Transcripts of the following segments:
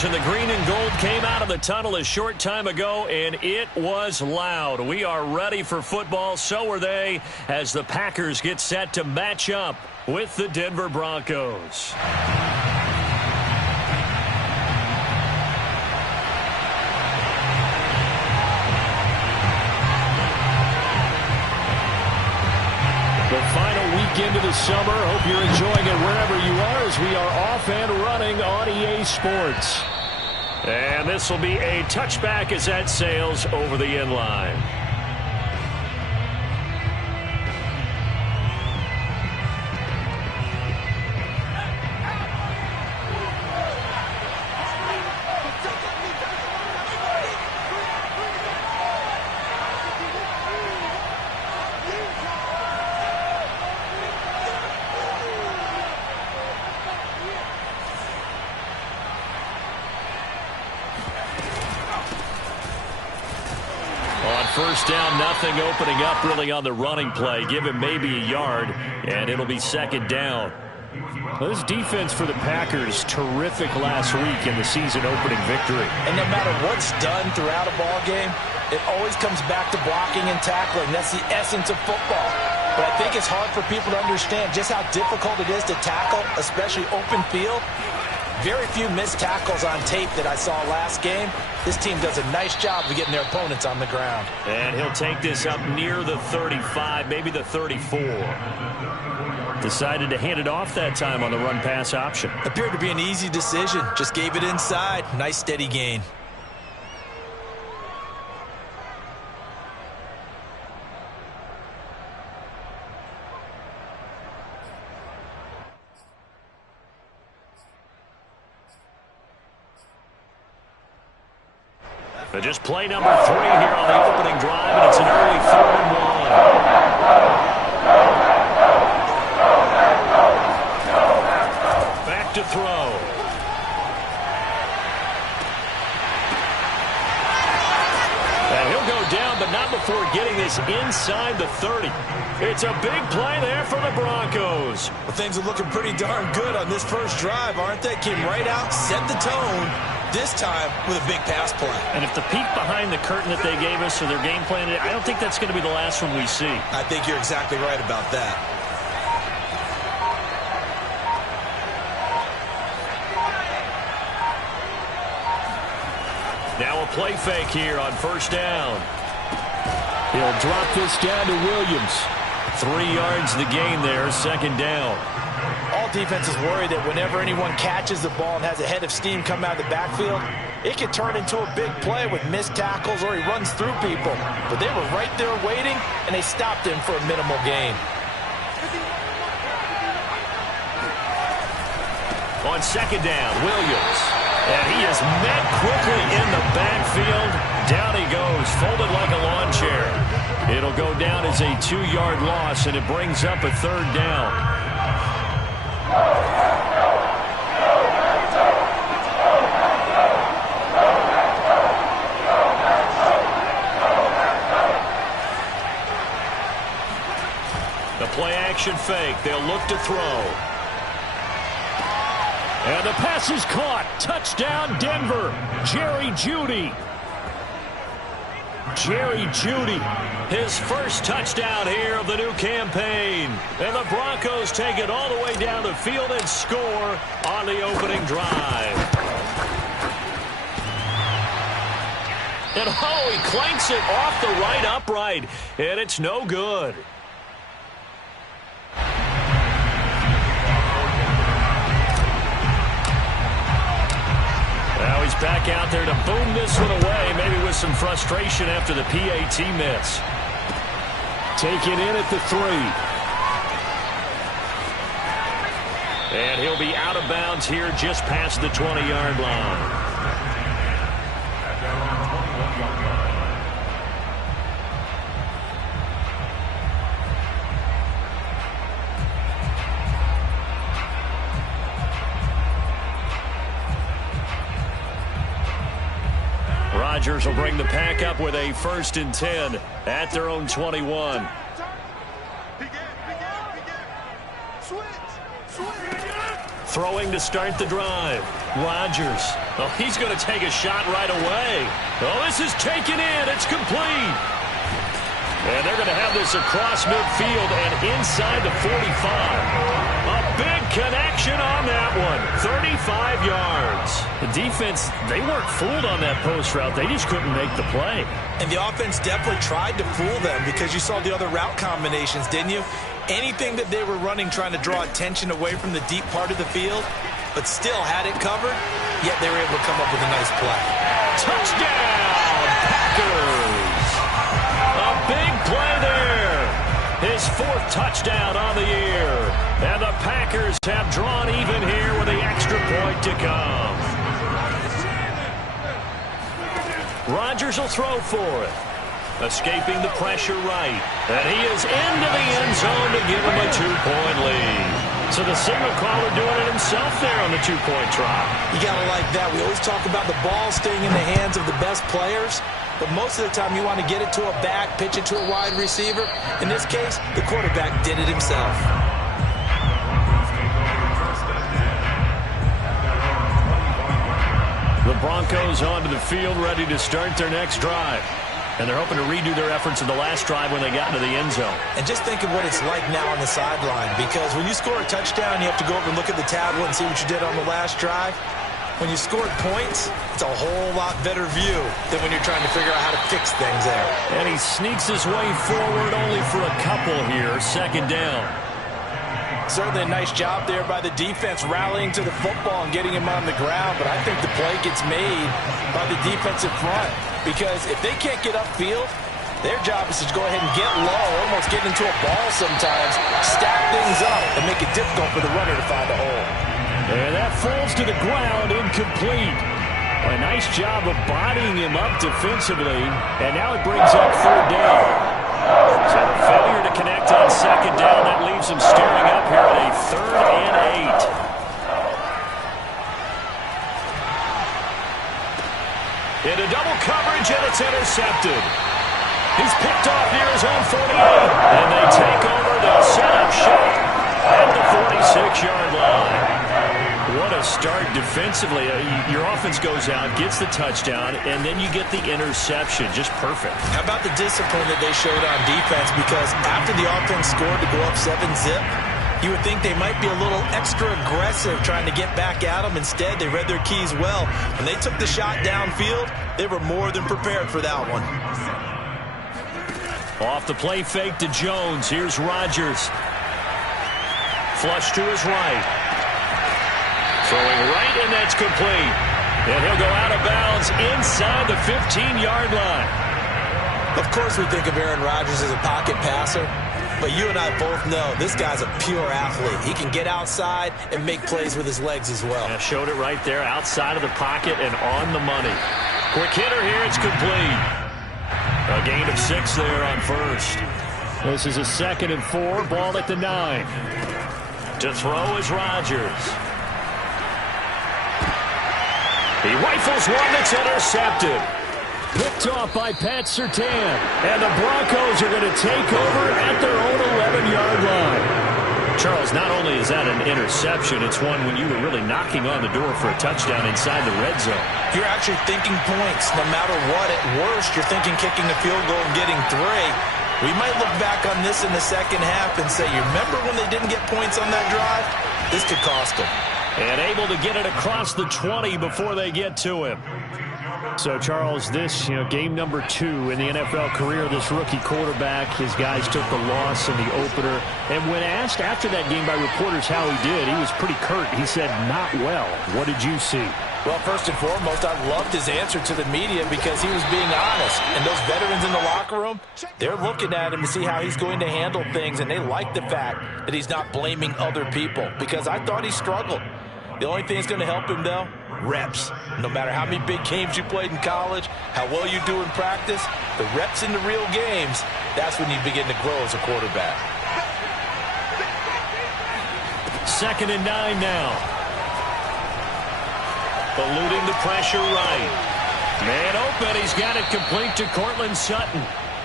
Packers, and the green and gold came out of the tunnel a short time ago, and it was loud. We are ready for football. So are they, as the Packers get set to match up with the Denver Broncos. The final week into the summer. Hope you're enjoying it wherever you are, as we are off and running on EA Sports. And this will be a touchback as that sails over the end line. First down, nothing opening up really on the running play. Give him maybe a yard, and it'll be second down. Well, this defense for the Packers, terrific last week in the season-opening victory. And no matter what's done throughout a ball game, it always comes back to blocking and tackling. That's the essence of football. But I think it's hard for people to understand just how difficult it is to tackle, especially open field. Very few missed tackles on tape that I saw last game. This team does a nice job of getting their opponents on the ground. And he'll take this up near the 35, maybe the 34. Decided to hand it off that time on the run-pass option. Appeared to be an easy decision. Just gave it inside. Nice steady gain. But just play number 3 here on the opening drive, and it's an early 3rd and 1. Back to throw. And he'll go down, but not before getting this inside the 30. It's a big play there for the Broncos. Well, things are looking pretty darn good on this first drive, aren't they? Came right out, set the tone. This time with a big pass play. And if the peek behind the curtain that they gave us or their game plan, I don't think that's going to be the last one we see. I think you're exactly right about that. Now a play fake here on first down. He'll drop this down to Williams. 3 yards the gain there, second down. All defenses worry that whenever anyone catches the ball and has a head of steam come out of the backfield, it can turn into a big play with missed tackles or he runs through people. But they were right there waiting, and they stopped him for a minimal gain. On second down, Williams. And he is met quickly in the backfield. Down he goes, folded like a lawn chair. It'll go down as a 2-yard loss, and it brings up a 3rd down. The play-action fake. They'll look to throw. And the pass is caught. Touchdown, Denver. Jerry Jeudy. Jerry Jeudy, his first touchdown here of the new campaign. And the Broncos take it all the way down the field and score on the opening drive. And oh, he clanks it off the right upright, and it's no good. Now he's back out there to boom this one away, maybe with some frustration after the PAT miss. Taken in at the 3. And he'll be out of bounds here just past the 20-yard line. Rodgers will bring the pack up with a 1st and 10 at their own 21. Throwing to start the drive. Rodgers. Oh, he's going to take a shot right away. Oh, this is taken in. It's complete. And they're going to have this across midfield and inside the 45. A big connection on that one. 35 yards. The defense, they weren't fooled on that post route. They just couldn't make the play. And the offense definitely tried to fool them because you saw the other route combinations, didn't you? Anything that they were running trying to draw attention away from the deep part of the field, but still had it covered, yet they were able to come up with a nice play. Touchdown, Packers! A big play there. His 4th touchdown on the year. And the Packers have drawn even here with the extra point to come. Rodgers will throw for it. Escaping the pressure right. And he is into the end zone to give him a 2-point lead. So the signal caller doing it himself there on the 2-point try. You got to like that. We always talk about the ball staying in the hands of the best players. But most of the time you want to get it to a back, pitch it to a wide receiver. In this case, the quarterback did it himself. The Broncos onto the field ready to start their next drive. And they're hoping to redo their efforts in the last drive when they got into the end zone. And just think of what it's like now on the sideline. Because when you score a touchdown, you have to go over and look at the tablet and see what you did on the last drive. When you scored points, it's a whole lot better view than when you're trying to figure out how to fix things there. And he sneaks his way forward only for a couple here. 2nd down. Certainly a nice job there by the defense rallying to the football and getting him on the ground. But I think the play gets made by the defensive front. Because if they can't get upfield, their job is to go ahead and get low, almost get into a ball sometimes, stack things up, and make it difficult for the runner to find a hole. And that falls to the ground, incomplete. A nice job of bodying him up defensively, and now it brings up 3rd down. So the failure to connect on 2nd down, that leaves him staring up here at a 3rd and 8. Into double coverage, and it's intercepted. He's picked off near his own 48. And they take over. They'll set up shop at the 46-yard line. What a start defensively. Your offense goes out, gets the touchdown, and then you get the interception. Just perfect. How about the discipline that they showed on defense? Because after the offense scored to go up 7-zip, you would think they might be a little extra aggressive trying to get back at them. Instead, they read their keys well. When they took the shot downfield, they were more than prepared for that one. Off the play fake to Jones. Here's Rodgers. Flush to his right. Throwing right, and that's complete. And he'll go out of bounds inside the 15-yard line. Of course we think of Aaron Rodgers as a pocket passer. But you and I both know this guy's a pure athlete. He can get outside and make plays with his legs as well. Yeah, showed it right there, outside of the pocket and on the money. Quick hitter here, it's complete. A gain of 6 there on 1st. This is a 2nd and 4, ball at the 9. To throw is Rodgers. He rifles one that's intercepted. Picked off by Pat Surtain. And the Broncos are going to take over at their own 11-yard line. Charles, not only is that an interception, it's one when you were really knocking on the door for a touchdown inside the red zone. You're actually thinking points. No matter what, at worst, you're thinking kicking a field goal and getting 3. We might look back on this in the second half and say, you remember when they didn't get points on that drive? This could cost them. And able to get it across the 20 before they get to him. So, Charles, this, game number 2 in the NFL career, this rookie quarterback, his guys took the loss in the opener. And when asked after that game by reporters how he did, he was pretty curt. He said, not well. What did you see? Well, first and foremost, I loved his answer to the media because he was being honest. And those veterans in the locker room, they're looking at him to see how he's going to handle things. And they like the fact that he's not blaming other people because I thought he struggled. The only thing that's going to help him, though, reps. No matter how many big games you played in college, how well you do in practice, the reps in the real games, that's when you begin to grow as a quarterback. 2nd and 9 now. Eluding the pressure right. Man open, he's got it complete to Cortland Sutton.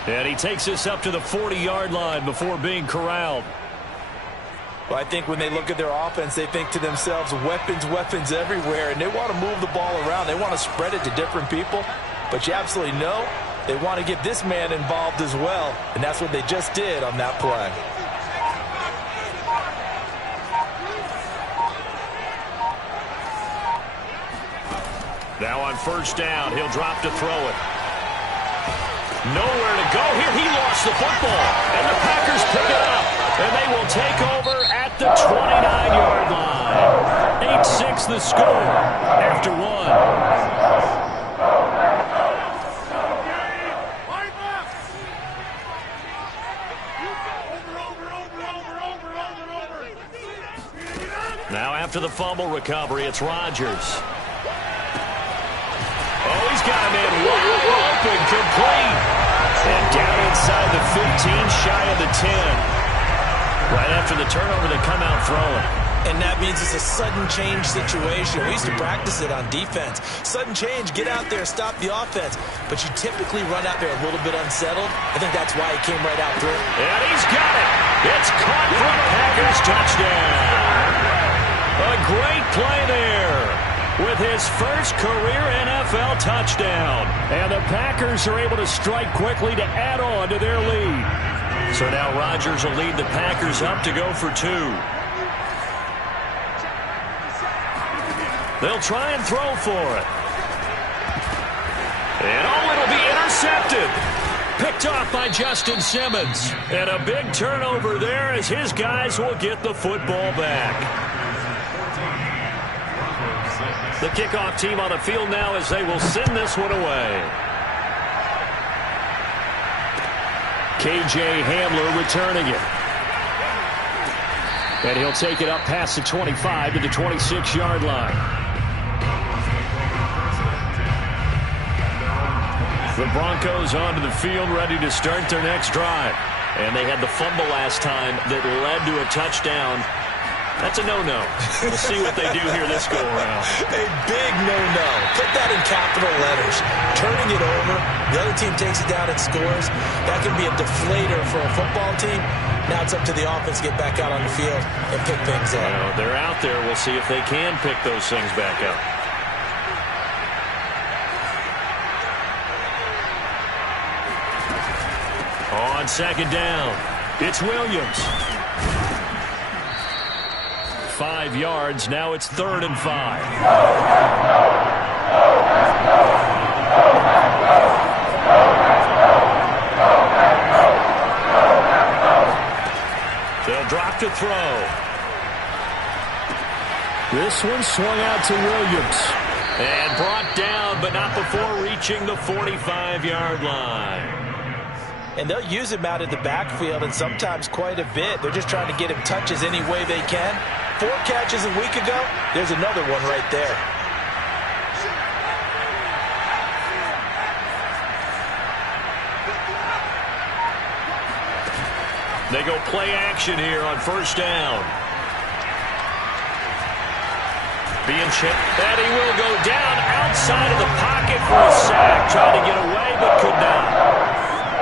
And he takes us up to the 40-yard line before being corralled. Well, I think when they look at their offense, they think to themselves, weapons, weapons everywhere, and they want to move the ball around. They want to spread it to different people, but you absolutely know they want to get this man involved as well, and that's what they just did on that play. Now on first down, he'll drop to throw it. Nowhere to go here. He lost the football, and the Packers pick it up, and they will take over at the 29-yard line. 8-6 the score after one. Now after the fumble recovery, it's Rodgers. Oh, he's got him in wide open, complete. And down inside the 15, shy of the 10. Right after the turnover, they come out throwing. And that means it's a sudden change situation. We used to practice it on defense. Sudden change, get out there, stop the offense. But you typically run out there a little bit unsettled. I think that's why he came right out through. And he's got it. It's caught for a Packers touchdown. A great play there with his first career NFL touchdown. And the Packers are able to strike quickly to add on to their lead. So now Rodgers will lead the Packers up to go for two. They'll try and throw for it. And oh, it'll be intercepted. Picked off by Justin Simmons. And a big turnover there as his guys will get the football back. The kickoff team on the field now as they will send this one away. KJ Hamler returning it. And he'll take it up past the 25 to the 26-yard line. The Broncos onto the field, ready to start their next drive. And they had the fumble last time that led to a touchdown. That's a no-no. We'll see what they do here this go-around. A big no-no. Put that in capital letters. Turning it over, the other team takes it down and scores. That can be a deflator for a football team. Now it's up to the offense to get back out on the field and pick things up. Well, they're out there. We'll see if they can pick those things back up. On second down, it's Williams. 5 yards. Now it's 3rd and 5. They'll drop to throw. This one swung out to Williams. And brought down, but not before reaching the 45-yard line. And they'll use him out of the backfield, and sometimes quite a bit. They're just trying to get him touches any way they can. 4 catches a week ago. There's another one right there. They go play action here on first down. Being chipped. And he will go down outside of the pocket for a sack. Tried to get away, but could not.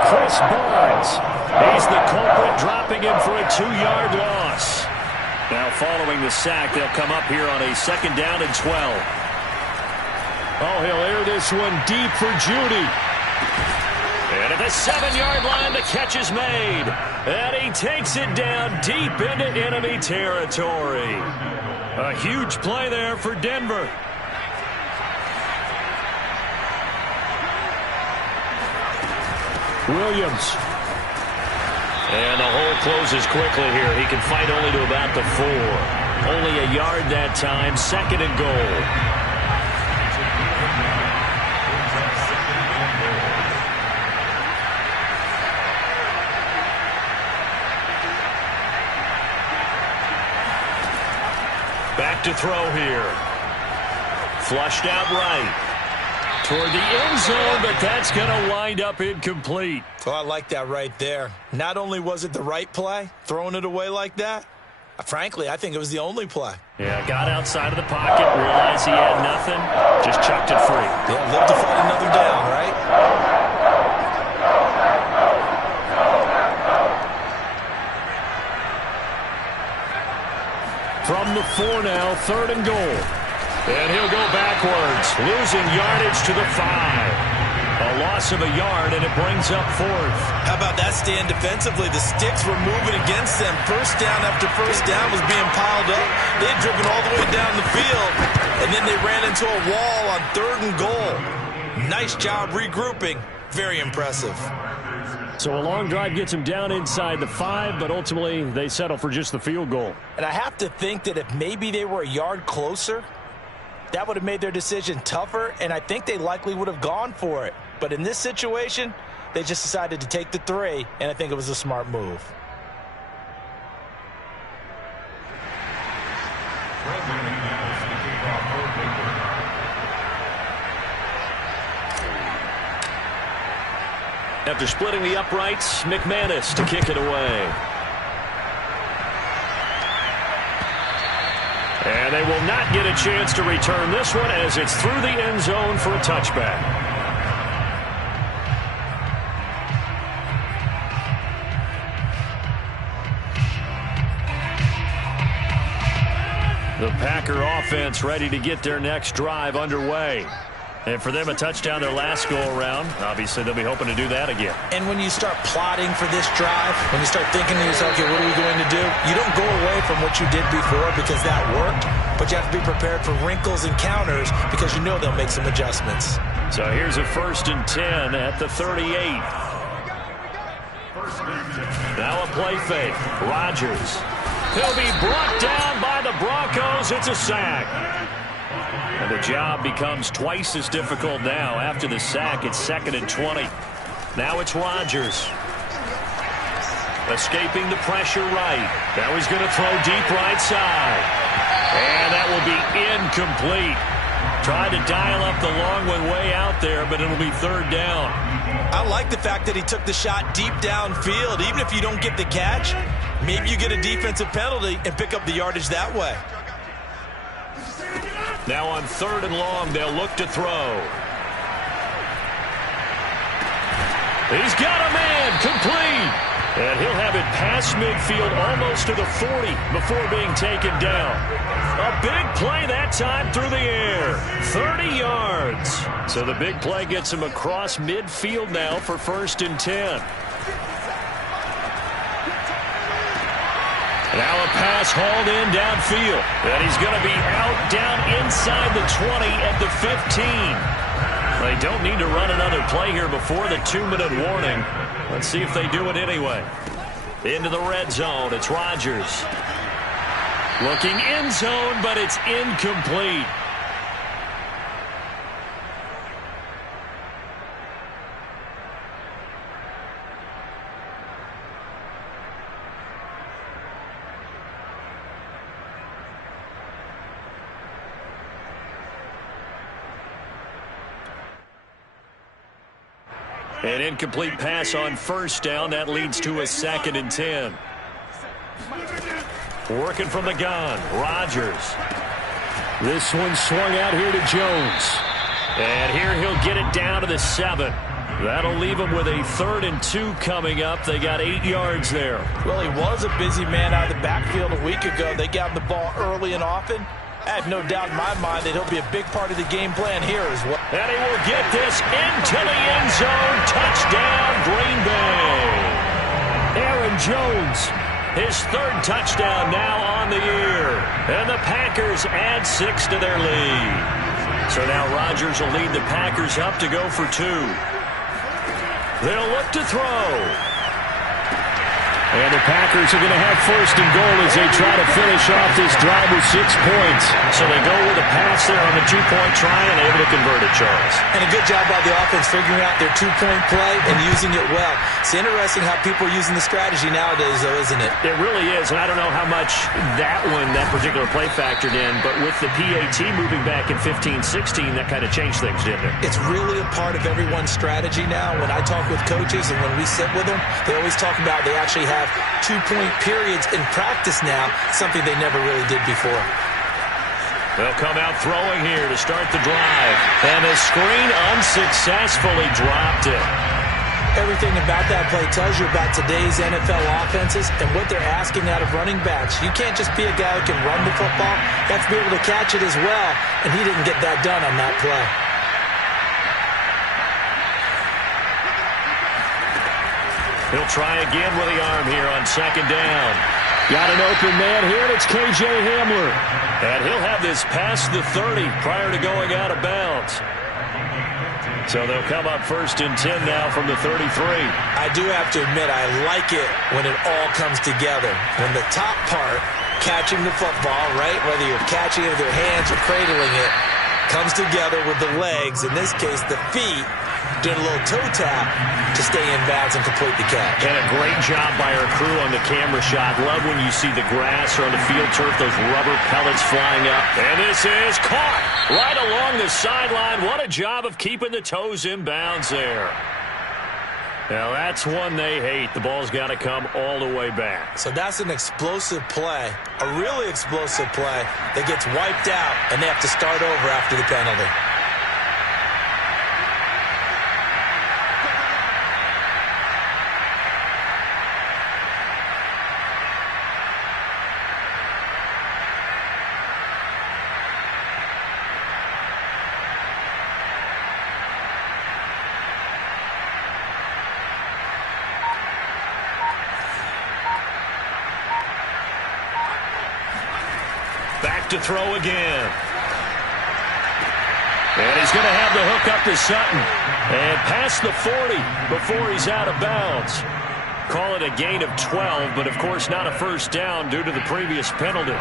Chris Barnes, he's the culprit, dropping him for a 2-yard loss. Now following the sack, they'll come up here on a 2nd down and 12. Oh, he'll air this one deep for Judy. And at the 7-yard line, the catch is made. And he takes it down deep into enemy territory. A huge play there for Denver. Williams. And the hole closes quickly here. He can fight only to about the 4. Only a yard that time. 2nd and goal. Back to throw here. Flushed out right. Toward the end zone, but that's going to wind up incomplete. Oh, I like that right there. Not only was it the right play, throwing it away like that, frankly, I think it was the only play. Yeah, got outside of the pocket, realized he had nothing, just chucked it free. Yeah, live to fight another down, right? From the 4 now, 3rd and goal. And he'll go backwards, losing yardage to the 5. A loss of a yard, and it brings up 4th. How about that stand defensively? The sticks were moving against them. First down after first down was being piled up. They had driven all the way down the field, and then they ran into a wall on 3rd and goal. Nice job regrouping. Very impressive. So a long drive gets them down inside the 5, but ultimately they settle for just the field goal. And I have to think that if maybe they were a yard closer, that would have made their decision tougher, and I think they likely would have gone for it. But in this situation, they just decided to take the 3, and I think it was a smart move. After splitting the uprights, McManus to kick it away. And they will not get a chance to return this one as it's through the end zone for a touchback. The Packer offense ready to get their next drive underway. And for them, a touchdown their last go-around. Obviously, they'll be hoping to do that again. And when you start plotting for this drive, when you start thinking to yourself, okay, what are we going to do? You don't go away from what you did before because that worked, but you have to be prepared for wrinkles and counters because you know they'll make some adjustments. So here's a 1st and 10 at the 38. Now a play fake. Rodgers. He'll be brought down by the Broncos. It's a sack. And the job becomes twice as difficult now. After the sack, it's 2nd and 20. Now it's Rodgers. Escaping the pressure right. Now he's going to throw deep right side. And that will be incomplete. Tried to dial up the long one way out there, but it'll be 3rd down. I like the fact that he took the shot deep downfield. Even if you don't get the catch, maybe you get a defensive penalty and pick up the yardage that way. Now on 3rd and long, they'll look to throw. He's got a man, complete. And he'll have it past midfield almost to the 40 before being taken down. A big play that time through the air. 30 yards. So the big play gets him across midfield now for 1st and 10. Now a pass hauled in downfield. And he's going to be out down inside the 20 at the 15. They don't need to run another play here before the 2-minute warning. Let's see if they do it anyway. Into the red zone. It's Rodgers. Looking end zone, but it's incomplete. An incomplete pass on 1st down. That leads to a 2nd and 10. Working from the gun. Rodgers. This one swung out here to Jones. And here he'll get it down to the 7. That'll leave him with a 3rd and 2 coming up. They got 8 yards there. Well, he was a busy man out of the backfield a week ago. They got him the ball early and often. I have no doubt in my mind that he'll be a big part of the game plan here as well. And he will get this into the end zone. Touchdown, Green Bay. Aaron Jones, his 3rd touchdown now on the year. And the Packers add 6 to their lead. So now Rodgers will lead the Packers up to go for 2. They'll look to throw. And the Packers are going to have 1st and goal as they try to finish off this drive with 6 points. So they go with a pass there on the 2-point try and able to convert it, Charles. And a good job by the offense figuring out their 2-point play and using it well. It's interesting how people are using the strategy nowadays, though, isn't it? It really is, and I don't know how much that particular play factored in, but with the PAT moving back in 15-16, that kind of changed things, didn't it? It's really a part of everyone's strategy now. When I talk with coaches and when we sit with them, they always talk about they actually have 2-point periods in practice now, something they never really did before. They'll come out throwing here to start the drive. And the screen unsuccessfully dropped it. Everything about that play tells you about today's NFL offenses and what they're asking out of running backs. You can't just be a guy who can run the football. You have to be able to catch it as well, and he didn't get that done on that play. He'll try again with the arm here on second down. Got an open man here, and it's K.J. Hamler. And he'll have this past the 30 prior to going out of bounds. So they'll come up 1st and 10 now from the 33. I do have to admit, I like it when it all comes together. When the top part, catching the football, right, whether you're catching it with your hands or cradling it, comes together with the legs, in this case the feet, doing a little toe tap to stay in bounds and complete the catch. And a great job by our crew on the camera shot. Love when you see the grass or on the field turf, those rubber pellets flying up. And this is caught right along the sideline. What a job of keeping the toes in bounds there. Now that's one they hate. The ball's got to come all the way back. So that's an explosive play, a really explosive play that gets wiped out, and they have to start over after the penalty. Back to throw again. And he's going to have the hook up to Sutton. And past the 40 before he's out of bounds. Call it a gain of 12, but of course not a first down due to the previous penalty.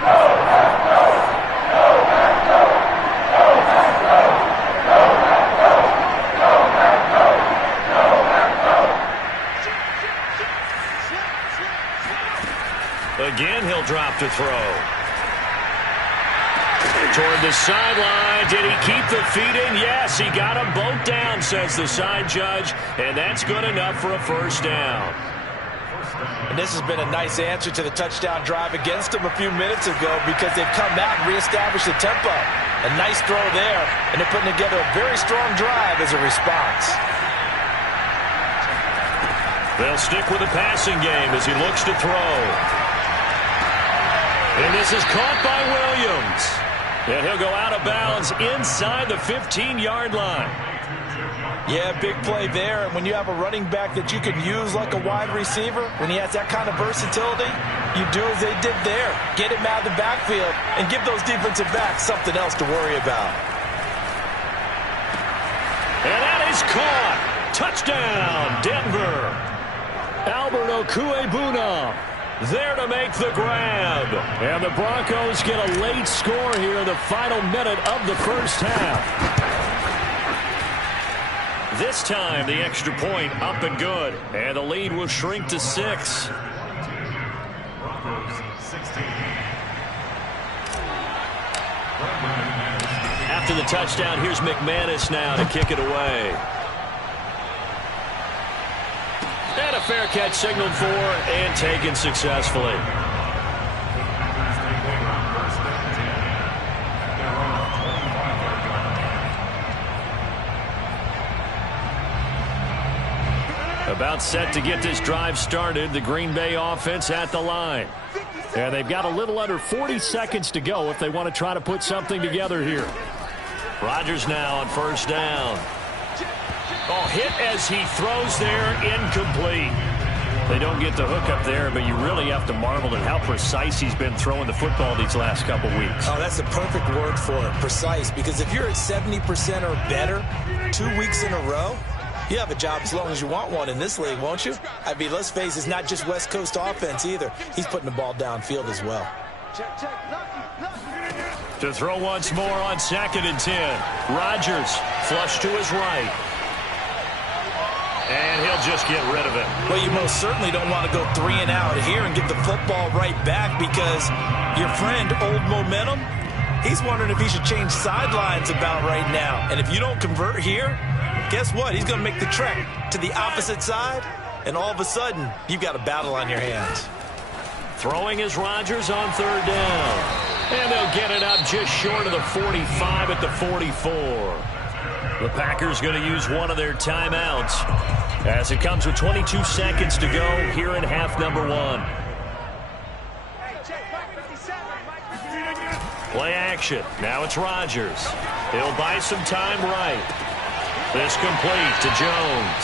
Again, he'll drop to throw. Toward the sideline. Did he keep the feet in? Yes, he got them both down, says the side judge. And that's good enough for a first down. And this has been a nice answer to the touchdown drive against them a few minutes ago because they've come out and reestablished the tempo. A nice throw there, and they're putting together a very strong drive as a response. They'll stick with the passing game as he looks to throw. And this is caught by Williams. And he'll go out of bounds inside the 15-yard line. Yeah, big play there. And when you have a running back that you can use like a wide receiver, when he has that kind of versatility, you do as they did there. Get him out of the backfield and give those defensive backs something else to worry about. And that is caught. Touchdown, Denver. Albert Okuebuna there to make the grab. And the Broncos get a late score here in the final minute of the first half. This time, the extra point up and good. And the lead will shrink to 6. After the touchdown, here's McManus now to kick it away. And a fair catch signaled for and taken successfully. About set to get this drive started, the Green Bay offense at the line. And they've got a little under 40 seconds to go if they want to try to put something together here. Rodgers now on first down. Oh, hit as he throws there, incomplete. They don't get the hook up there, but you really have to marvel at how precise he's been throwing the football these last couple weeks. Oh, that's the perfect word for it, precise, because if you're at 70% or better 2 weeks in a row, you have a job as long as you want one in this league, won't you? I mean, let's face it, it's not just West Coast offense either. He's putting the ball downfield as well. To throw once more on 2nd and 10. Rodgers flush to his right. And he'll just get rid of it. Well, you most certainly don't want to go 3 and out here and get the football right back because your friend, Old Momentum, he's wondering if he should change sidelines about right now. And if you don't convert here, guess what? He's going to make the trek to the opposite side, and all of a sudden, you've got a battle on your hands. Throwing is Rodgers on 3rd down. And they'll get it up just short of the 45 at the 44. The Packers going to use one of their timeouts as it comes with 22 seconds to go here in half number one. Play action. Now it's Rodgers. He'll buy some time right. This complete to Jones.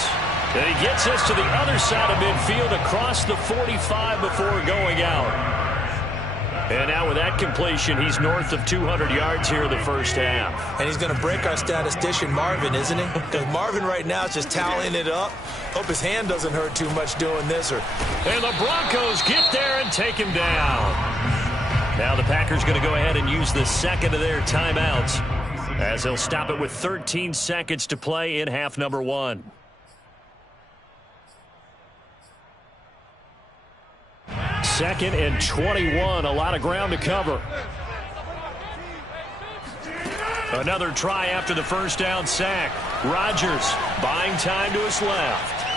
And he gets us to the other side of midfield across the 45 before going out. And now with that completion, he's north of 200 yards here in the first half. And he's going to break our statistician Marvin, isn't he? Because Marvin right now is just tallying it up. Hope his hand doesn't hurt too much doing this. And the Broncos get there and take him down. Now the Packers going to go ahead and use the second of their timeouts as they'll stop it with 13 seconds to play in half number one. Second and 21, a lot of ground to cover. Another try after the first down sack. Rodgers buying time to his left.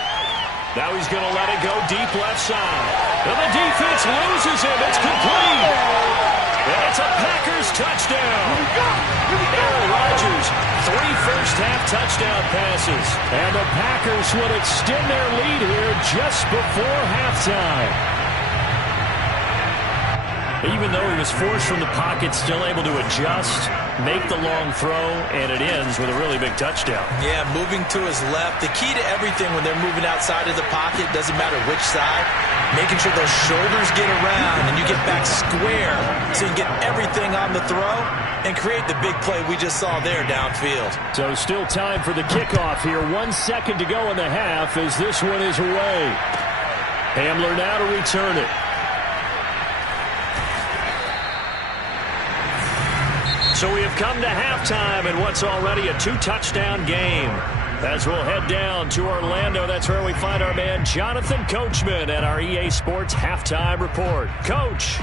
Now he's going to let it go deep left side. And the defense loses him. It's complete. And it's a Packers touchdown. Aaron Rodgers, 3 first-half touchdown passes. And the Packers would extend their lead here just before halftime. Even though he was forced from the pocket, still able to adjust, make the long throw, and it ends with a really big touchdown. Yeah, moving to his left. The key to everything when they're moving outside of the pocket, doesn't matter which side, making sure those shoulders get around and you get back square so you can get everything on the throw and create the big play we just saw there downfield. So still time for the kickoff here. 1 second to go in the half as this one is away. Hamler now to return it. So we have come to halftime in what's already a 2-touchdown game. As we'll head down to Orlando, that's where we find our man Jonathan Coachman at our EA Sports Halftime Report. Coach.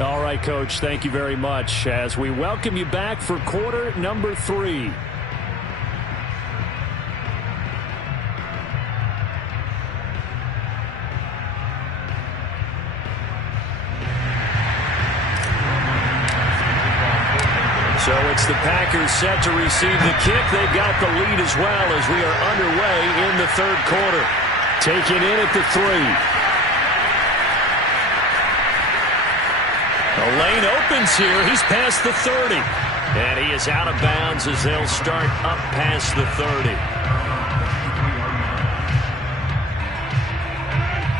All right, Coach, thank you very much as we welcome you back for quarter number 3. So it's the Packers set to receive the kick. They've got the lead as well as we are underway in the third quarter. Taken in at the 3. The lane opens here. He's past the 30. And he is out of bounds as they'll start up past the 30.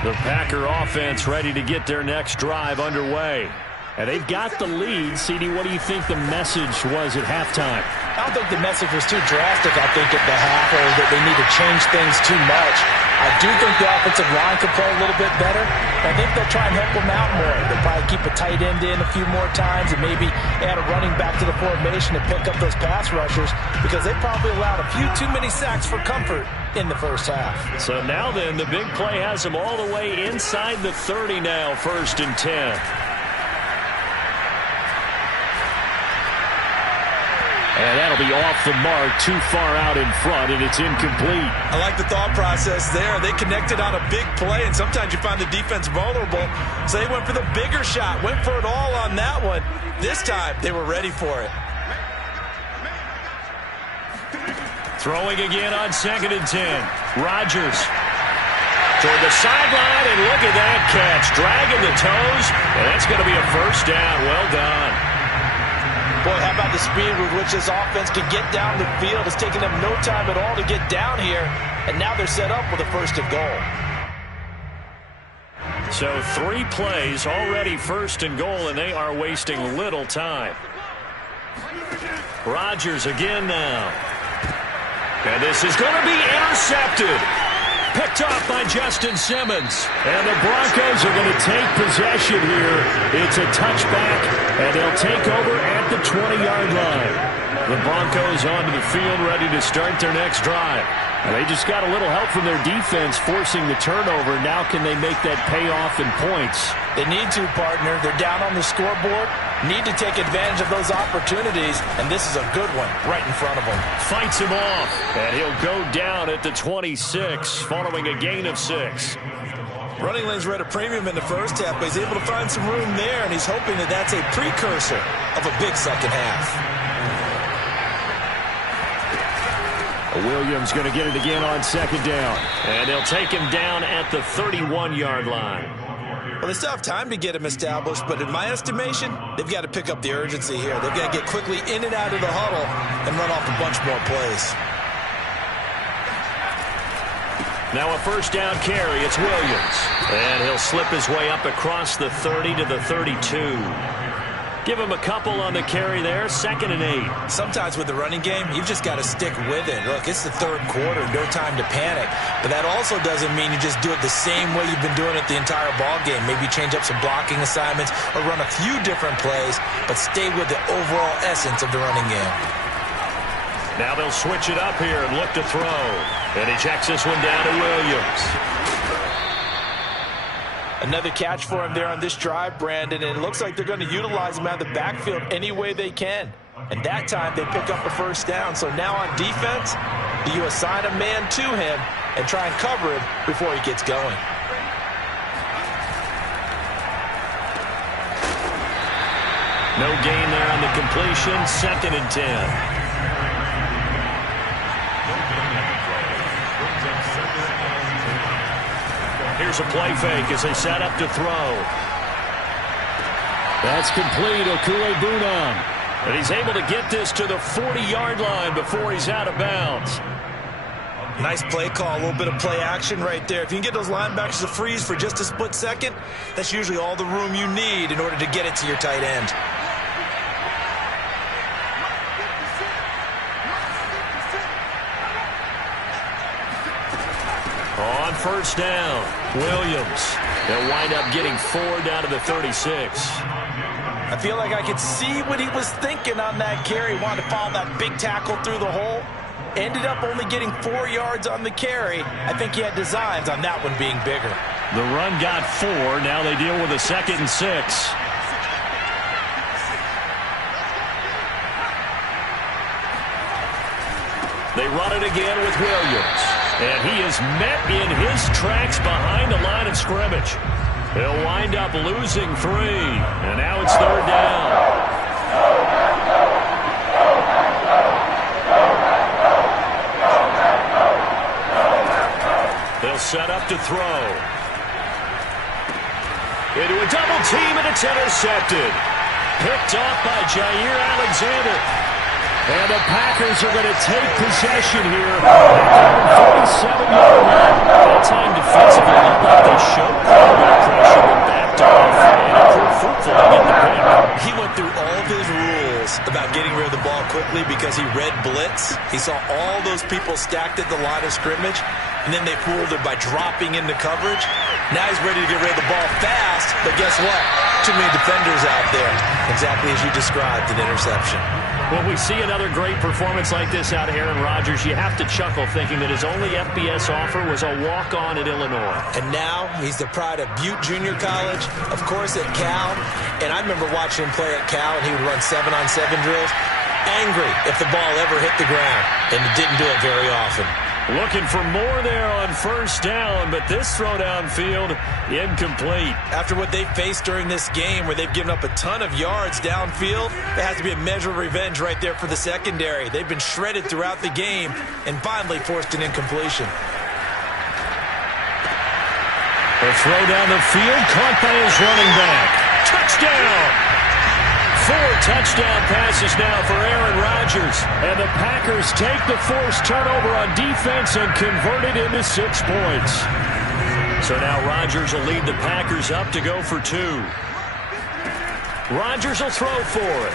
The Packer offense ready to get their next drive underway. And they've got the lead. CD, what do you think the message was at halftime? I don't think the message was too drastic, I think, at the half, or that they need to change things too much. I do think the offensive line could play a little bit better. I think they'll try and help them out more. They'll probably keep a tight end in a few more times and maybe add a running back to the formation to pick up those pass rushers because they probably allowed a few too many sacks for comfort in the first half. So now then, the big play has them all the way inside the 30 now, 1st and 10. And that'll be off the mark, too far out in front, and it's incomplete. I like the thought process there. They connected on a big play, and sometimes you find the defense vulnerable. So they went for the bigger shot, went for it all on that one. This time, they were ready for it. Throwing again on 2nd and 10. Rodgers toward the sideline, and look at that catch. Dragging the toes, and that's going to be a first down. Well done. Boy, how about the speed with which this offense can get down the field? It's taken them no time at all to get down here, and now they're set up with a 1st and goal. So 3 plays, already 1st and goal, and they are wasting little time. Rodgers again now. And this is going to be intercepted. Picked off by Justin Simmons. And the Broncos are going to take possession here. It's a touchback, and they'll take over at the 20-yard line. The Broncos onto the field, ready to start their next drive. They just got a little help from their defense forcing the turnover. Now can they make that pay off in points? They need to, partner. They're down on the scoreboard. Need to take advantage of those opportunities, and this is a good one right in front of them. Fights him off, and he'll go down at the 26, following a gain of 6. Running lanes were at a premium in the first half, but he's able to find some room there, and he's hoping that that's a precursor of a big second half. Williams going to get it again on second down, and they'll take him down at the 31-yard line. Well, they still have time to get him established, but in my estimation, they've got to pick up the urgency here. They've got to get quickly in and out of the huddle and run off a bunch more plays. Now a first down carry. It's Williams. And he'll slip his way up across the 30 to the 32. Give him a couple on the carry there. 2nd and 8. Sometimes with the running game, you've just got to stick with it. Look, it's the third quarter, no time to panic. But that also doesn't mean you just do it the same way you've been doing it the entire ball game. Maybe change up some blocking assignments or run a few different plays, but stay with the overall essence of the running game. Now they'll switch it up here and look to throw. And he checks this one down to Williams. Another catch for him there on this drive, Brandon, and it looks like they're going to utilize him out of the backfield any way they can. And that time they pick up a first down. So now on defense, do you assign a man to him and try and cover him before he gets going? No gain there on the completion. 2nd and 10. Here's a play fake as they set up to throw. That's complete. Okue-Bunam. And he's able to get this to the 40-yard line before he's out of bounds. Nice play call, a little bit of play action right there. If you can get those linebackers to freeze for just a split second, that's usually all the room you need in order to get it to your tight end. On first down, Williams. They'll wind up getting 4 down to the 36. I feel like I could see what he was thinking on that carry. Wanted to follow that big tackle through the hole. Ended up only getting 4 yards on the carry. I think he had designs on that one being bigger. The run got 4. Now they deal with a 2nd and 6. They run it again with Williams. And he is met in his tracks behind the line of scrimmage. He'll wind up losing 3. And now it's 3rd down. They'll set up to throw. Into a double team, and it's intercepted. Picked off by Jair Alexander. And the Packers are going to take possession here at the 47-yard line. That time defensively looked like they showed pressure and backed off. And it proved fruitful to get the pick. He went through all of his rules about getting rid of the ball quickly because he read blitz. He saw all those people stacked at the line of scrimmage, and then they fooled him by dropping into coverage. Now he's ready to get rid of the ball fast, but guess what? Too many defenders out there. Exactly as you described, an interception. When we see another great performance like this out of Aaron Rodgers, you have to chuckle thinking that his only FBS offer was a walk-on at Illinois. And now he's the pride of Butte Junior College, of course at Cal. And I remember watching him play at Cal, and he would run 7-on-7 drills. Angry if the ball ever hit the ground, and it didn't do it very often. Looking for more there on first down, but this throw downfield incomplete. After what they faced during this game where they've given up a ton of yards downfield, there has to be a measure of revenge right there for the secondary. They've been shredded throughout the game and finally forced an incompletion. A throw down the field, caught by his running back. Touchdown! 4 touchdown passes now for Aaron Rodgers. And the Packers take the forced turnover on defense and convert it into 6 points. So now Rodgers will lead the Packers up to go for 2. Rodgers will throw for it.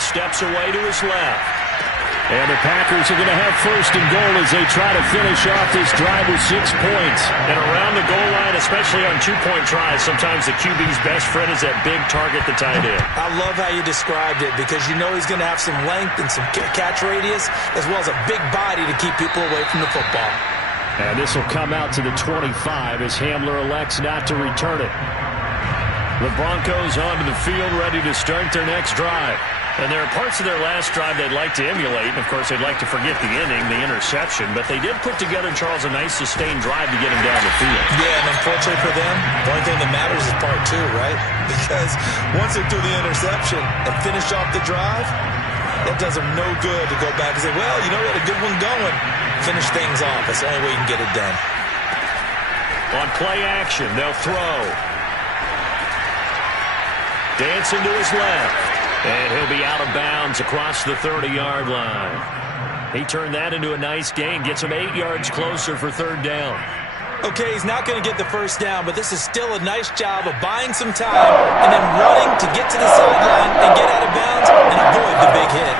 Steps away to his left. And the Packers are going to have first and goal as they try to finish off this drive with 6 points. And around the goal line, especially on two-point tries, sometimes the QB's best friend is that big target, the tight end. I love how you described it because you know he's going to have some length and some catch radius as well as a big body to keep people away from the football. And this will come out to the 25 as Hamler elects not to return it. The Broncos onto the field ready to start their next drive. And there are parts of their last drive they'd like to emulate. And, of course, they'd like to forget the inning, the interception. But they did put together, Charles, a nice sustained drive to get him down the field. Yeah, and unfortunately for them, the only thing that matters is part 2, right? Because once they threw the interception and finished off the drive, that does them no good to go back and say, well, you know, we had a good one going. Finish things off. That's the only way you can get it done. On play action, they'll throw. Dancing to his left. And he'll be out of bounds across the 30-yard line. He turned that into a nice gain. Gets him 8 yards closer for third down. Okay, he's not going to get the first down, but this is still a nice job of buying some time and then running to get to the sideline and get out of bounds and avoid the big hit.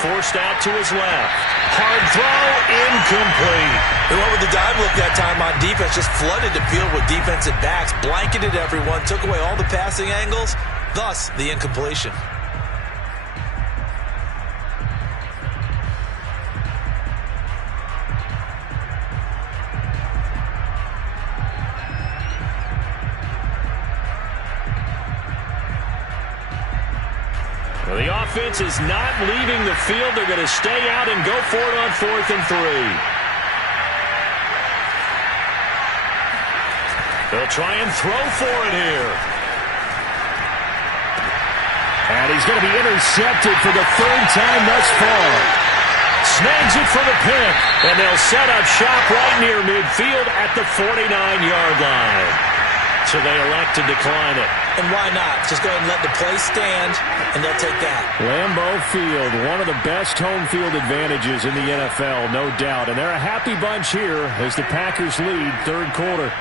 Forced out to his left. Hard throw, incomplete. They went with the dive look that time on defense, just flooded the field with defensive backs, blanketed everyone, took away all the passing angles, thus the incompletion. Well, the offense is not leaving the field. They're going to stay out and go for it on 4th and 3. They'll try and throw for it here. And he's going to be intercepted for the 3rd time thus far. Snags it for the pick. And they'll set up shop right near midfield at the 49-yard line. So they elect to decline it. And why not? Just go ahead and let the play stand, and they'll take that. Lambeau Field, one of the best home field advantages in the NFL, no doubt. And they're a happy bunch here as the Packers lead 3rd quarter.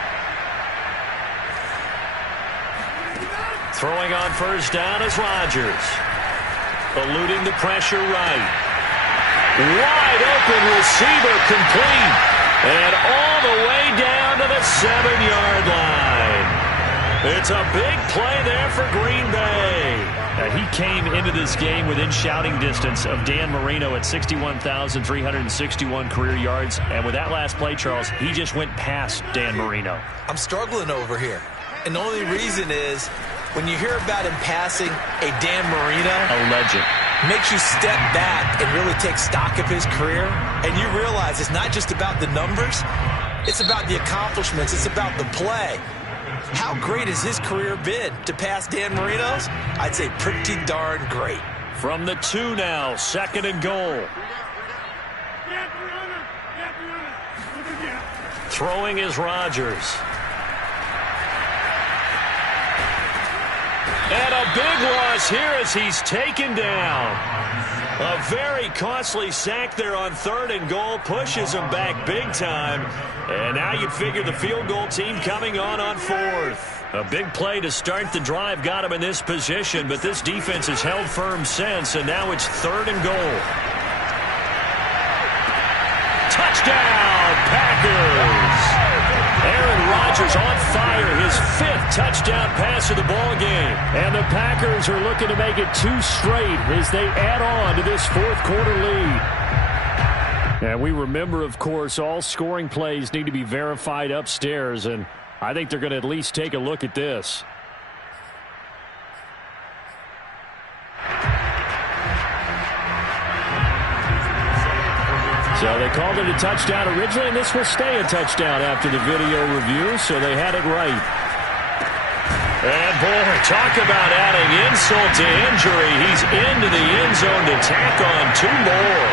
Throwing on first down is Rodgers. Eluding the pressure right. Wide open receiver complete. And all the way down to the 7-yard line. It's a big play there for Green Bay. He came into this game within shouting distance of Dan Marino at 61,361 career yards. And with that last play, Charles, he just went past Dan Marino. I'm struggling over here. And the only reason is when you hear about him passing a Dan Marino, a legend, makes you step back and really take stock of his career. And you realize it's not just about the numbers. It's about the accomplishments. It's about the play. How great has his career been? To pass Dan Marino's? I'd say pretty darn great. From the 2 now, 2nd and goal. Throwing is Rodgers. And a big loss here as he's taken down. A very costly sack there on 3rd and goal. Pushes him back big time. And now you'd figure the field goal team coming on 4th. A big play to start the drive got him in this position, but this defense has held firm since, and now it's 3rd and goal. Touchdown, Packers! Aaron Rodgers on fire, his 5th touchdown pass of the ball game. And the Packers are looking to make it 2 straight as they add on to this 4th quarter lead. And we remember, of course, all scoring plays need to be verified upstairs, and I think they're going to at least take a look at this. So they called it a touchdown originally, and this will stay a touchdown after the video review, so they had it right. And, boy, talk about adding insult to injury. He's into the end zone to tack on 2 more.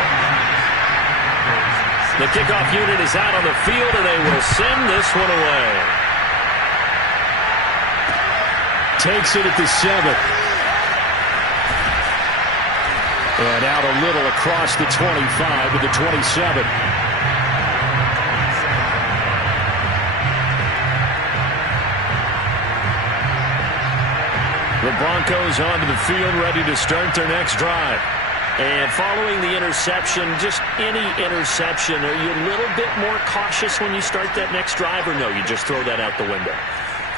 The kickoff unit is out on the field, and they will send this one away. Takes it at the 7. And out a little across the 25 to the 27. The Broncos onto the field, ready to start their next drive. And following the interception, just any interception, are you a little bit more cautious when you start that next drive, or no, you just throw that out the window?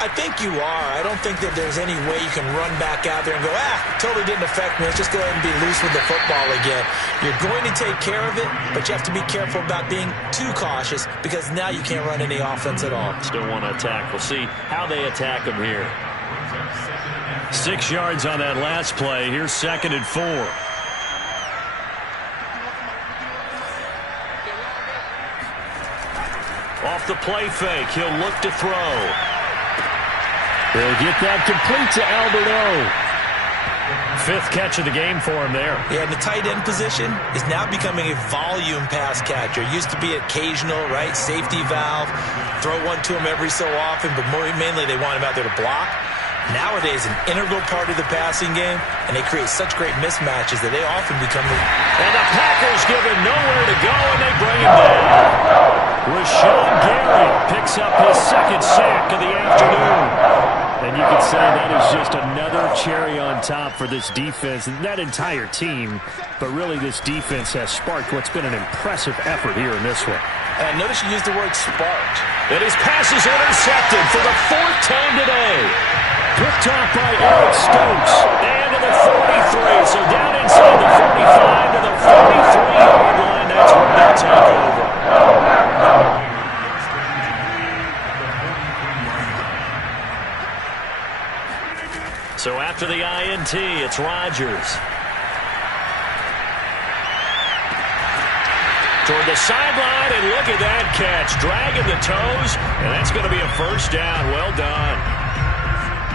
I think you are. I don't think that there's any way you can run back out there and go, totally didn't affect me. Let's just go ahead and be loose with the football again. You're going to take care of it, but you have to be careful about being too cautious because now you can't run any offense at all. Still want to attack. We'll see how they attack them here. 6 yards on that last play. Here's 2nd and 4. Off the play fake, he'll look to throw. He'll get that complete to Alberto. 5th catch of the game for him there. Yeah, and the tight end position is now becoming a volume pass catcher. Used to be occasional, right? Safety valve. Throw one to him every so often, but mainly they want him out there to block. Nowadays, an integral part of the passing game, and they create such great mismatches that they often become the... And the Packers give him nowhere to go, and they bring him down. Rashawn Gary picks up his 2nd sack of the afternoon. And you can say that is just another cherry on top for this defense, and that entire team. But really, this defense has sparked what's been an impressive effort here in this one. And notice you used the word sparked. And his pass is intercepted for the 4th time today. Picked off by Eric Stokes. And to the 43. So down inside the 45 to the 43-yard line. That's where they'll take over. So after the INT, it's Rodgers. Toward the sideline, and look at that catch. Dragging the toes, and that's going to be a 1st down. Well done.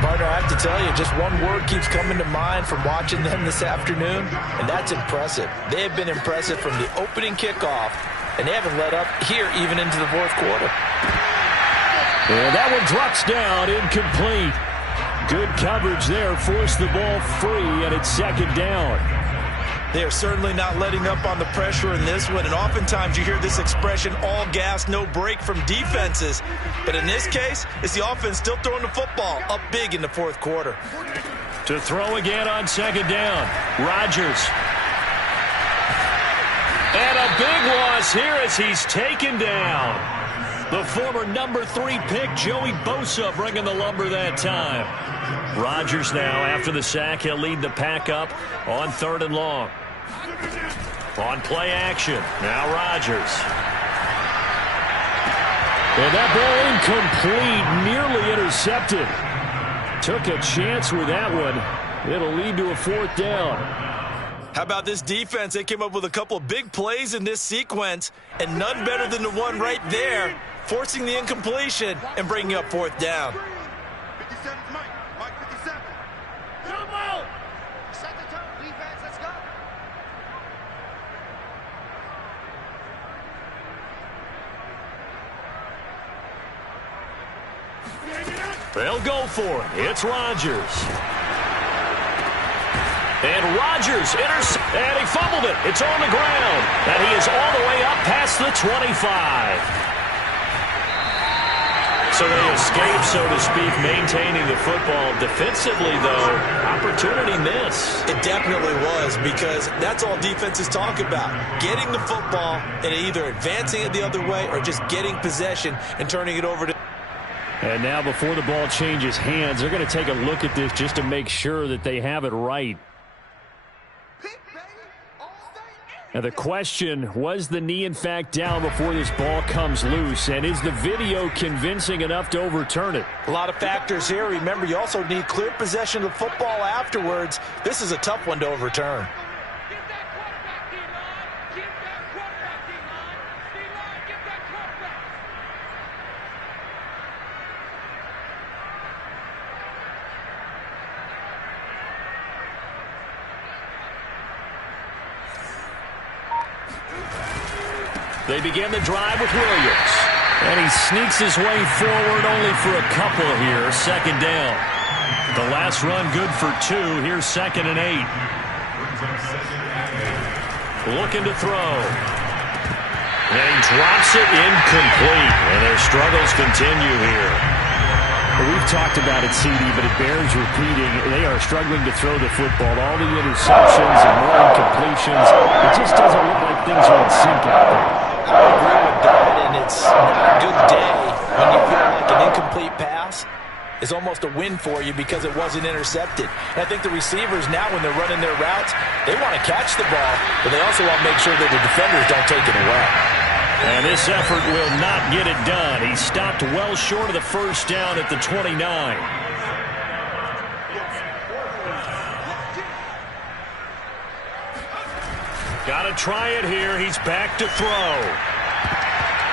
Partner, I have to tell you, just one word keeps coming to mind from watching them this afternoon, and that's impressive. They have been impressive from the opening kickoff, and they haven't let up here even into the 4th quarter. And that one drops down, incomplete. Good coverage there, forced the ball free, and it's 2nd down. They are certainly not letting up on the pressure in this one, and oftentimes you hear this expression, all gas, no break from defenses. But in this case, it's the offense still throwing the football up big in the 4th quarter. To throw again on 2nd down, Rodgers. And a big loss here as he's taken down. The former number 3 pick, Joey Bosa, bringing the lumber that time. Rodgers now, after the sack, he'll lead the pack up on 3rd and long. On play action, now Rodgers. And that ball incomplete, nearly intercepted. Took a chance with that one. It'll lead to a 4th down. How about this defense? They came up with a couple of big plays in this sequence, and none better than the one right there, forcing the incompletion and bringing up 4th down. 57 Mike 57. Set the tone, defense, let's go. They'll go for it. It's Rodgers. And Rodgers and he fumbled it. It's on the ground. And he is all the way up past the 25. So they escape, so to speak, maintaining the football. Defensively, though, opportunity miss. It definitely was, because that's all defenses talk about. Getting the football and either advancing it the other way or just getting possession and turning it over to... And now before the ball changes hands, they're going to take a look at this just to make sure that they have it right. Now the question, was the knee in fact down before this ball comes loose? And is the video convincing enough to overturn it? A lot of factors here. Remember, you also need clear possession of football afterwards. This is a tough one to overturn. They begin the drive with Williams. And he sneaks his way forward only for a couple here. 2nd down. The last run good for 2. Here's 2nd and 8. Looking to throw. And he drops it incomplete. And their struggles continue here. We've talked about it, CD, but it bears repeating. They are struggling to throw the football. All the interceptions and more incompletions. It just doesn't look like things are in sync out there. I agree with that, and it's not a good day when you feel like an incomplete pass is almost a win for you because it wasn't intercepted. And I think the receivers now, when they're running their routes, they want to catch the ball, but they also want to make sure that the defenders don't take it away. And this effort will not get it done. He stopped well short of the first down at the 29. Got to try it here. He's back to throw.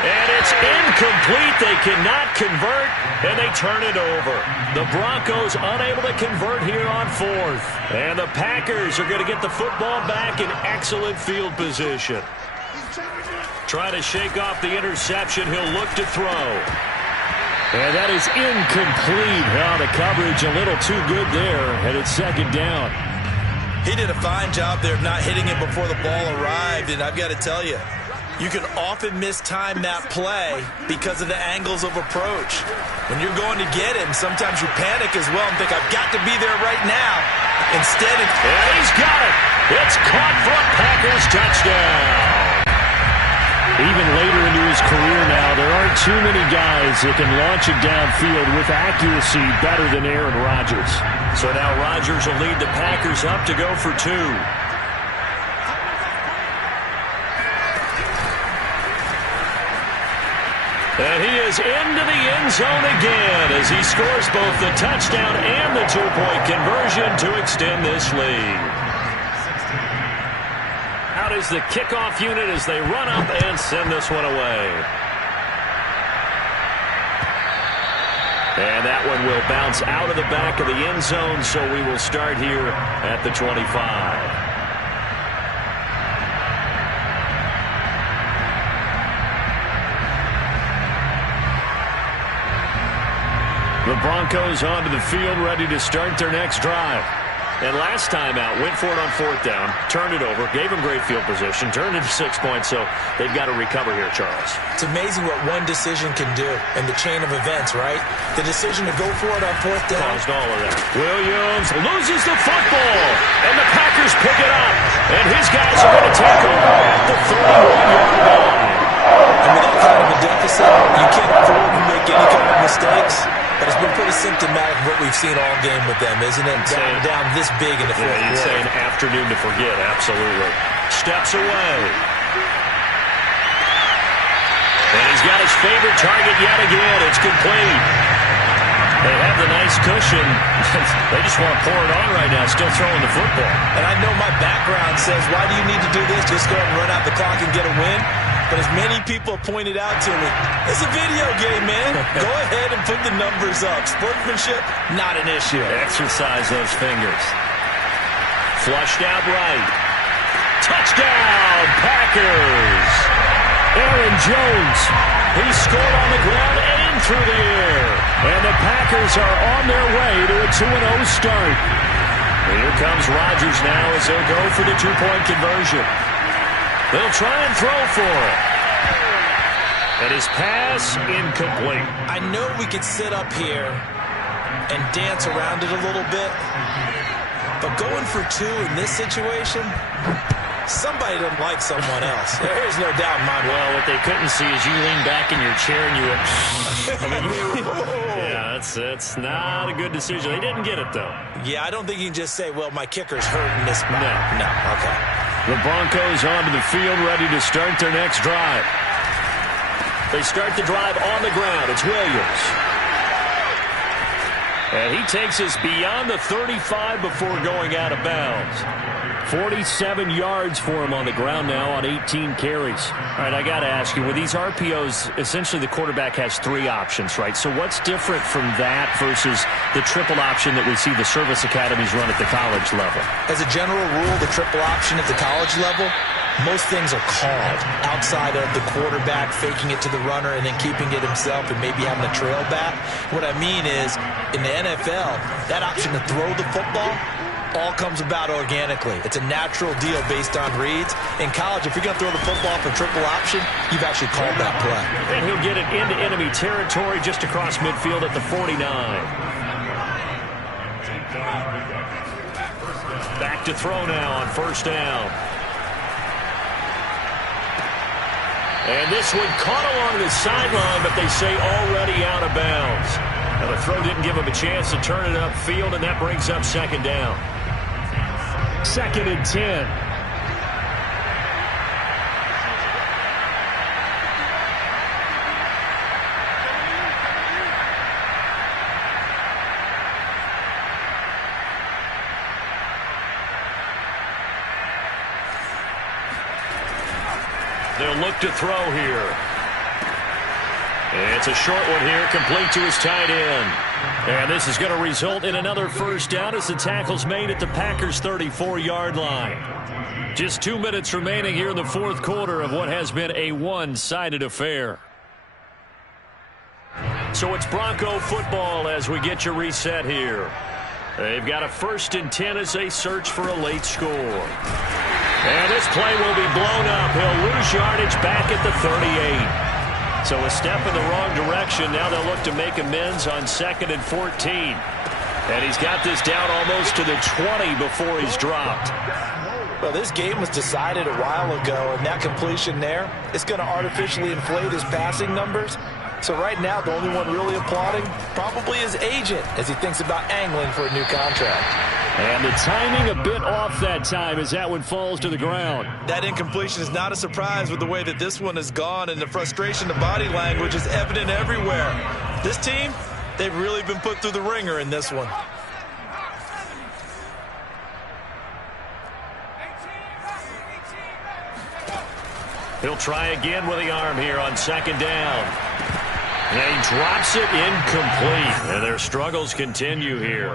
And it's incomplete. They cannot convert, and they turn it over. The Broncos unable to convert here on fourth. And the Packers are going to get the football back in excellent field position. Try to shake off the interception. He'll look to throw. And that is incomplete. Oh, the coverage a little too good there, and it's second down. He did a fine job there of not hitting it before the ball arrived, and I've got to tell you, you can often mistime that play because of the angles of approach. When you're going to get him, sometimes you panic as well and think, I've got to be there right now. Instead, and he's got it. It's caught for a Packers touchdown. Even later into his career now, there aren't too many guys that can launch it downfield with accuracy better than Aaron Rodgers. So now Rodgers will lead the Packers up to go for two. And he is into the end zone again as he scores both the touchdown and the two-point conversion to extend this lead. Out is the kickoff unit as they run up and send this one away. And that one will bounce out of the back of the end zone, so we will start here at the 25. The Broncos onto the field, ready to start their next drive. And last time out, went for it on fourth down, turned it over, gave them great field position, turned it to 6 points, so they've got to recover here, Charles. It's amazing what one decision can do in the chain of events, right? The decision to go for it on fourth down. Caused all of that. Williams loses the football, and the Packers pick it up. And his guys are going to take over at the 31-yard line. And with that kind of a deficit, you can't afford to make any kind of mistakes. But it's been pretty symptomatic of what we've seen all game with them, isn't it? Down this big in the fourth quarter. You'd say an afternoon to forget, absolutely. Steps away. And he's got his favorite target yet again. It's complete. They have the nice cushion. They just want to pour it on right now, still throwing the football. And I know my background says, why do you need to do this? Just go ahead and run out the clock and get a win. But as many people pointed out to me, it's a video game, man. Go ahead and put the numbers up. Sportsmanship, not an issue. Exercise those fingers. Flushed out right. Touchdown, Packers. Aaron Jones. He scored on the ground and through the air. And the Packers are on their way to a 2-0 start. Here comes Rodgers now as they'll go for the two-point conversion. They'll try and throw for it. And his pass incomplete. I know we could sit up here and dance around it a little bit, but going for two in this situation, somebody doesn't like someone else. There's no doubt in my mind. Well, what they couldn't see is you lean back in your chair and you went, yeah, that's not a good decision. They didn't get it, though. Yeah, I don't think you can just say, well, my kicker's hurt in this spot. No, okay. The Broncos onto the field, ready to start their next drive. They start the drive on the ground. It's Williams. And he takes us beyond the 35 before going out of bounds. 47 yards for him on the ground now on 18 carries. All right, I got to ask you, with these RPOs, essentially the quarterback has three options, right? So what's different from that versus the triple option that we see the service academies run at the college level? As a general rule, the triple option at the college level, most things are called outside of the quarterback faking it to the runner and then keeping it himself and maybe having a trail back. What I mean is, in the NFL, that option to throw the football all comes about organically. It's a natural deal based on reads. In college, if you're going to throw the football for triple option, you've actually called that play. And he'll get it into enemy territory just across midfield at the 49. Back to throw now on first down. And this one caught along the sideline, but they say already out of bounds. Now the throw didn't give him a chance to turn it upfield, and that brings up second down. 2nd and 10. They'll look to throw here. It's a short one here, complete to his tight end. And this is going to result in another first down as the tackle's made at the Packers' 34-yard line. Just 2 minutes remaining here in the fourth quarter of what has been a one-sided affair. So it's Bronco football as we get you reset here. They've got a 1st and 10 as they search for a late score. And this play will be blown up. He'll lose yardage back at the 38. So a step in the wrong direction. Now they'll look to make amends on 2nd and 14. And he's got this down almost to the 20 before he's dropped. Well, this game was decided a while ago, and that completion there is going to artificially inflate his passing numbers. So right now, the only one really applauding probably his agent as he thinks about angling for a new contract. And the timing a bit off that time as that one falls to the ground. That incompletion is not a surprise with the way that this one has gone, and the frustration, the body language is evident everywhere. This team, they've really been put through the ringer in this one. He'll try again with the arm here on 2nd down. And he drops it incomplete. And their struggles continue here.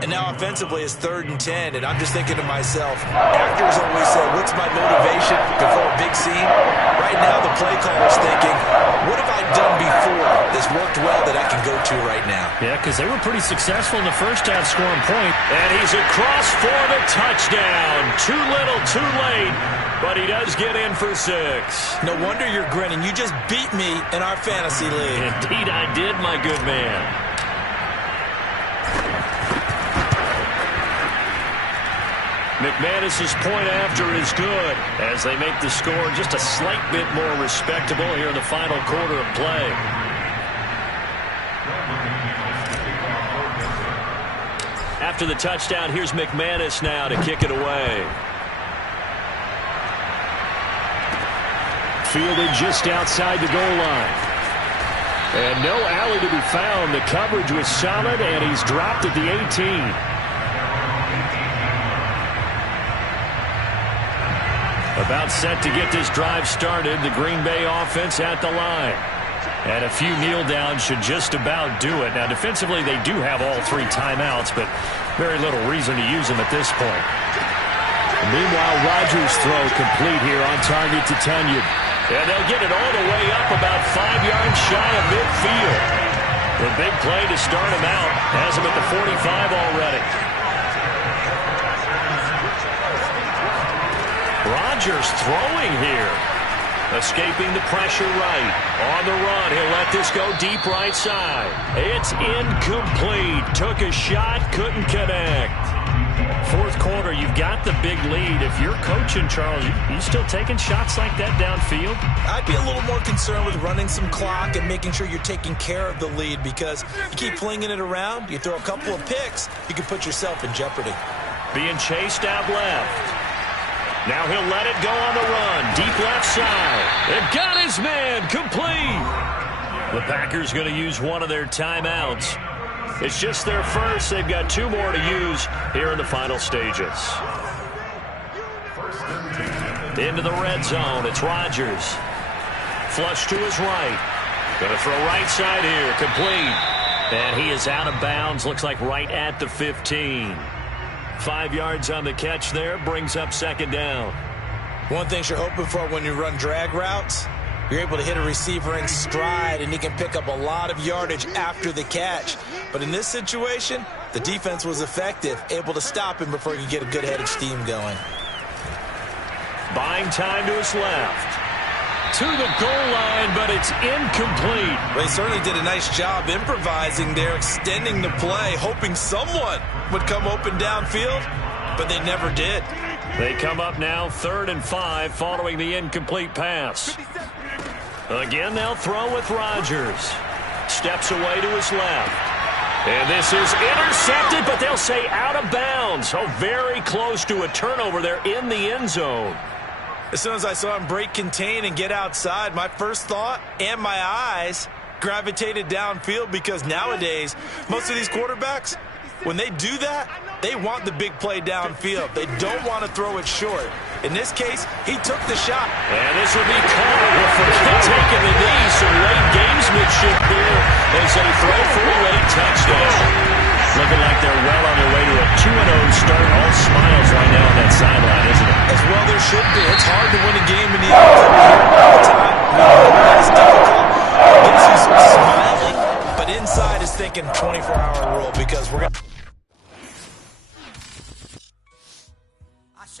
And now offensively it's 3rd and 10, and I'm just thinking to myself, actors always say, what's my motivation before a big scene? Right now the play caller's thinking, what have I done before that's worked well that I can go to right now? Yeah, because they were pretty successful in the first half scoring point. And he's across for the touchdown. Too little, too late. But he does get in for 6. No wonder you're grinning. You just beat me in our fantasy league. Indeed I did, my good man. McManus's point after is good as they make the score just a slight bit more respectable here in the final quarter of play. After the touchdown, here's McManus now to kick it away. Fielded just outside the goal line. And no alley to be found. The coverage was solid, and he's dropped at the 18. About set to get this drive started. The Green Bay offense at the line. And a few kneel downs should just about do it. Now, defensively, they do have all 3 timeouts, but very little reason to use them at this point. Meanwhile, Rodgers' throw complete here on target to Tunyon. And they'll get it all the way up about 5 yards shy of midfield. The big play to start him out has him at the 45 already. Rodgers throwing here. Escaping the pressure right. On the run, he'll let this go deep right side. It's incomplete. Took a shot, couldn't connect. Fourth quarter, you've got the big lead. If you're coaching, Charles, you still taking shots like that downfield? I'd be a little more concerned with running some clock and making sure you're taking care of the lead, because you keep flinging it around, you throw a couple of picks, you can put yourself in jeopardy. Being chased out left. Now he'll let it go on the run. Deep left side. And got his man. Complete. The Packers going to use one of their timeouts. It's just their first. They've got 2 more to use here in the final stages. Into the red zone. It's Rodgers. Flush to his right. Going to throw right side here. Complete. And he is out of bounds. Looks like right at the 15. 5 yards on the catch there. Brings up second down. One thing you're hoping for when you run drag routes, You're able to hit a receiver in stride, and he can pick up a lot of yardage after the catch. But in this situation, the defense was effective, able to stop him before he could get a good head of steam going. Buying time to his left. To the goal line, but it's incomplete. Well, he certainly did a nice job improvising there, extending the play, hoping someone would come open downfield, but they never did. They come up now 3rd and 5 following the incomplete pass. Again, they'll throw with Rodgers. Steps away to his left. And this is intercepted, but they'll say out of bounds. So very close to a turnover there in the end zone. As soon as I saw him break contain and get outside, my first thought and my eyes gravitated downfield, because nowadays, most of these quarterbacks, when they do that, they want the big play downfield. They don't want to throw it short. In this case, he took the shot. And this will be called for taking the knee. Some late gamesmanship here as they throw for a late touchdown. Looking like they're well on their way to a 2-0 start. All smiles right now on that sideline, isn't it? As well there should be. It's hard to win a game in the all the time. It's difficult. It gets you smiling, but inside is thinking 24-hour rule, because we're going to...